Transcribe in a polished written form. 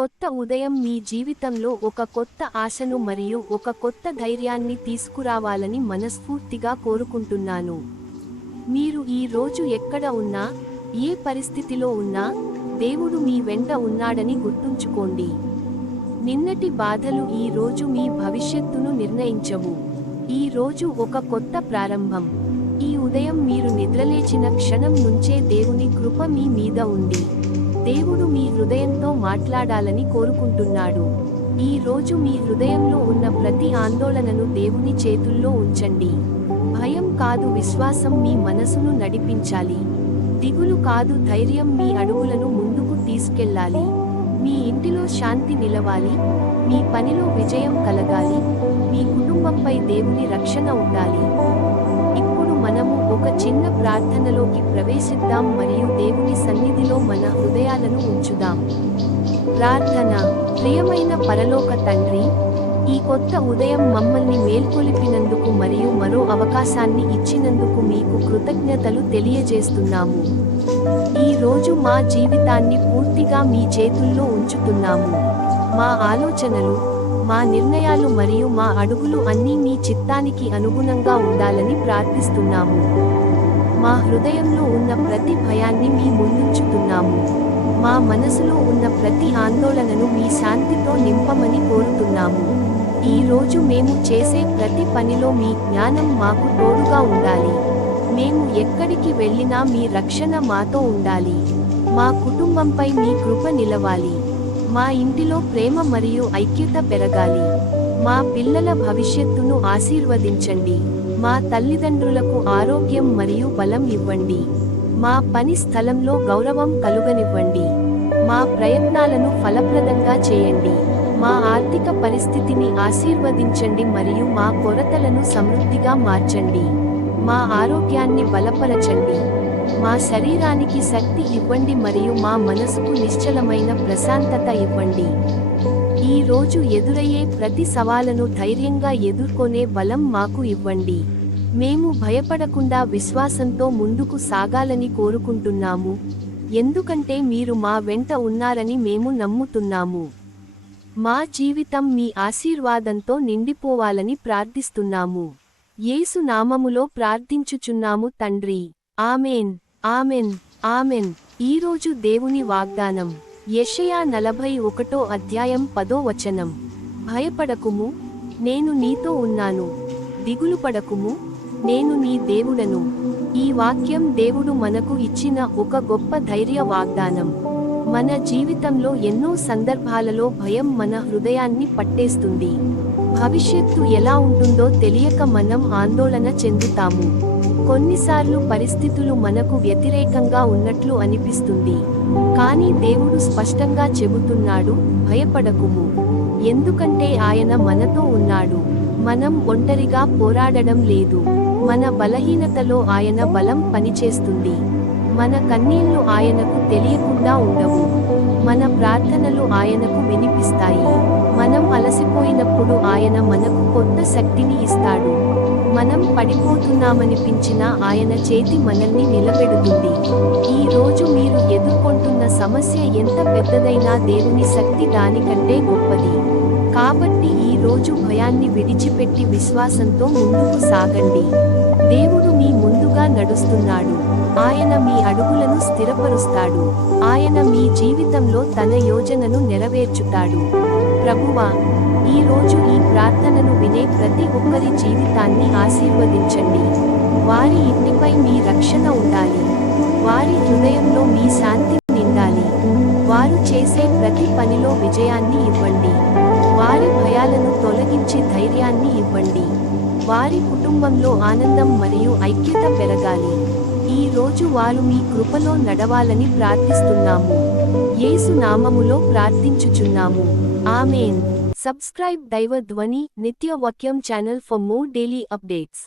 కొత్త ఉదయం మీ జీవితంలో ఒక కొత్త ఆశను మరియు ఒక కొత్త ధైర్యాన్ని తీసుకురావాలని మనస్ఫూర్తిగా కోరుకుంటున్నాను. మీరు ఈ రోజు ఎక్కడ ఉన్నా, ఏ పరిస్థితిలో ఉన్నా, దేవుడు మీ వెంట ఉన్నాడని గుర్తుంచుకోండి. నిన్నటి బాధలు ఈ రోజు మీ భవిష్యత్తును నిర్ణయించవు. ఈ రోజు ఒక కొత్త ప్రారంభం. ఈ ఉదయం మీరు నిద్రలేచిన క్షణం నుంచే దేవుని కృప మీ మీద ఉంది. దేవుడు మీ హృదయంతో మాట్లాడాలని కోరుకుంటున్నాడు. ఈ రోజు మీ హృదయంలో ఉన్న ప్రతి ఆందోళనను దేవుని చేతుల్లో ఉంచండి. భయం కాదు, విశ్వాసం మీ మనసును నడిపించాలి. దిగులు కాదు, ధైర్యం మీ అడుగులను ముందుకు తీసుకెళ్లాలి. మీ ఇంటిలో శాంతి నిలవాలి, మీ పనిలో విజయం కలగాలి, మీ కుటుంబంపై దేవుని రక్షణ ఉండాలి. ఇప్పుడు మనము ఒక చిన్న ప్రార్థనలోకి ప్రవేశిద్దాం మరియు దేవుని సన్నిధిలో మన హృదయాలను ఉంచుదాం. ప్రార్థన. ప్రియమైన పరలోక తండ్రి, ఈ కొత్త ఉదయం మమ్మల్ని మేల్కొలిపినందుకు మరియు మరో అవకాశాన్ని ఇచ్చినందుకు మీకు కృతజ్ఞతలు తెలియజేస్తున్నాము. ఈ రోజు మా జీవితాన్ని పూర్తిగా మీ చేతుల్లో ఉంచుతున్నాము. మా ఆలోచనలు, మా నిర్ణయాలు మరియు మా అడుగులు అన్నీ మీ చిత్తానికి అనుగుణంగా ఉండాలని ప్రార్థిస్తున్నాము. మా హృదయంలో ఉన్న ప్రతి భయాన్ని మీ ముందుంచుతున్నాము. మా మనసులో ఉన్న ప్రతి ఆందోళనను మీ శాంతితో నింపమని కోరుతున్నాము. ఈ రోజు మేము చేసే ప్రతి పనిలో మీ జ్ఞానం మాకు తోడుగా ఉండాలి. మేము ఎక్కడికి వెళ్ళినా మీ రక్షణ మాతో ఉండాలి. మా కుటుంబంపై మీ కృప నిలవాలి. మా ఇంటిలో ప్రేమ మరియు ఐక్యత పెరగాలి. మా పిల్లల భవిష్యత్తును ఆశీర్వదించండి. మా తల్లిదండ్రులకు ఆరోగ్యం మరియు బలం ఇవ్వండి. మా పని స్థలంలో గౌరవం కలుగనివ్వండి. మా ప్రయత్నాలను ఫలప్రదంగా చేయండి. మా ఆర్థిక పరిస్థితిని ఆశీర్వదించండి మరియు మా కొరతలను సమృద్ధిగా మార్చండి. మా ఆరోగ్యాన్ని బలపరచండి. మా శరీరానికి శక్తి ఇవ్వండి మరియు మా మనసుకు నిశ్చలమైన ప్రశాంతత ఇవ్వండి. ఈ రోజు ఎదురయ్యే ప్రతి సవాలును ధైర్యంగా ఎదుర్కొనే బలం మాకు ఇవ్వండి. మేము భయపడకుండా విశ్వాసంతో ముందుకు సాగాలని కోరుకుంటున్నాము, ఎందుకంటే మీరు మా వెంట ఉన్నారని మేము నమ్ముతున్నాము. మా జీవితం మీ ఆశీర్వాదంతో నిండిపోవాలని ప్రార్థిస్తున్నాము. యేసు నామములో ప్రార్థించుచున్నాము తండ్రి. ఆమెన్. ఆమెన్. ఆమెన్. ఈరోజు దేవుని వాగ్దానం. యెషయా 41:10. భయపడకుము, నేను నీతో ఉన్నాను. దిగులుపడకుము, నేను నీ దేవుడను. ఈ వాక్యం దేవుడు మనకు ఇచ్చిన ఒక గొప్ప ధైర్య వాగ్దానం. మన జీవితంలో ఎన్నో సందర్భాలలో భయం మన హృదయాన్ని పట్టేస్తుంది. భవిష్యత్తు ఎలా ఉంటుందో తెలియక మనం ఆందోళన చెందుతాము. కొన్నిసార్లు పరిస్థితులు మనకు వ్యతిరేకంగా ఉన్నట్లు అనిపిస్తుంది. కానీ దేవుడు స్పష్టంగా చెబుతున్నాడు, భయపడకుము, ఎందుకంటే ఆయన మనతో ఉన్నాడు. మనం ఒంటరిగా పోరాడడం లేదు. మన బలహీనతలో ఆయన బలం పనిచేస్తుంది. మన కన్నీళ్లు ఆయనకు తెలియకుండా ఉండవు. మన ప్రార్థనలు ఆయనకు వినిపిస్తాయి. మనం అలసిపోయినప్పుడు ఆయన మనకు కొత్త శక్తిని ఇస్తాడు. మనం పడిపోతున్నామనిపించినా ఆయన చేతి మనల్ని నిలబెడుతుంది. ఈ రోజు మీరు ఎదుర్కొంటున్న సమస్య ఎంత పెద్దదైనా దేవుని శక్తి దానికంటే గొప్పది. కాబట్టి ఈ రోజు భయాన్ని విడిచిపెట్టి విశ్వాసంతో ముందుకు సాగండి. దేవుడు మీ ముందుగా నడుస్తున్నాడు. ఆయన మీ అడుగులను స్థిరపరుస్తాడు. ఆయన మీ జీవితంలో తన యోజనను నెరవేర్చుతాడు. ప్రభువా, ఈ రోజు ఈ ప్రార్థనను వినే ప్రతి ఒక్కరి జీవితాన్ని ఆశీర్వదించండి. వారి ఇంటిపై మీ రక్షణ ఉండాలి. వారి హృదయంలో మీ శాంతి నిండాలి. వారు చేసే ప్రతి పనిలో విజయాన్ని ఇవ్వండి. వారి భయాలను తొలగించి ధైర్యాన్ని ఇవ్వండి. వారి కుటుంబంలో ఆనందం మరియు ఐక్యత పెరగాలి. ఈ రోజు వారు మీ కృపలో నడవాలని ప్రార్థిస్తున్నాము. యేసు నామములో ప్రార్థించుచున్నాము. ఆమేన్. సబ్స్క్రైబ్ దైవ ధ్వని నిత్య వాక్యం channel for more daily updates.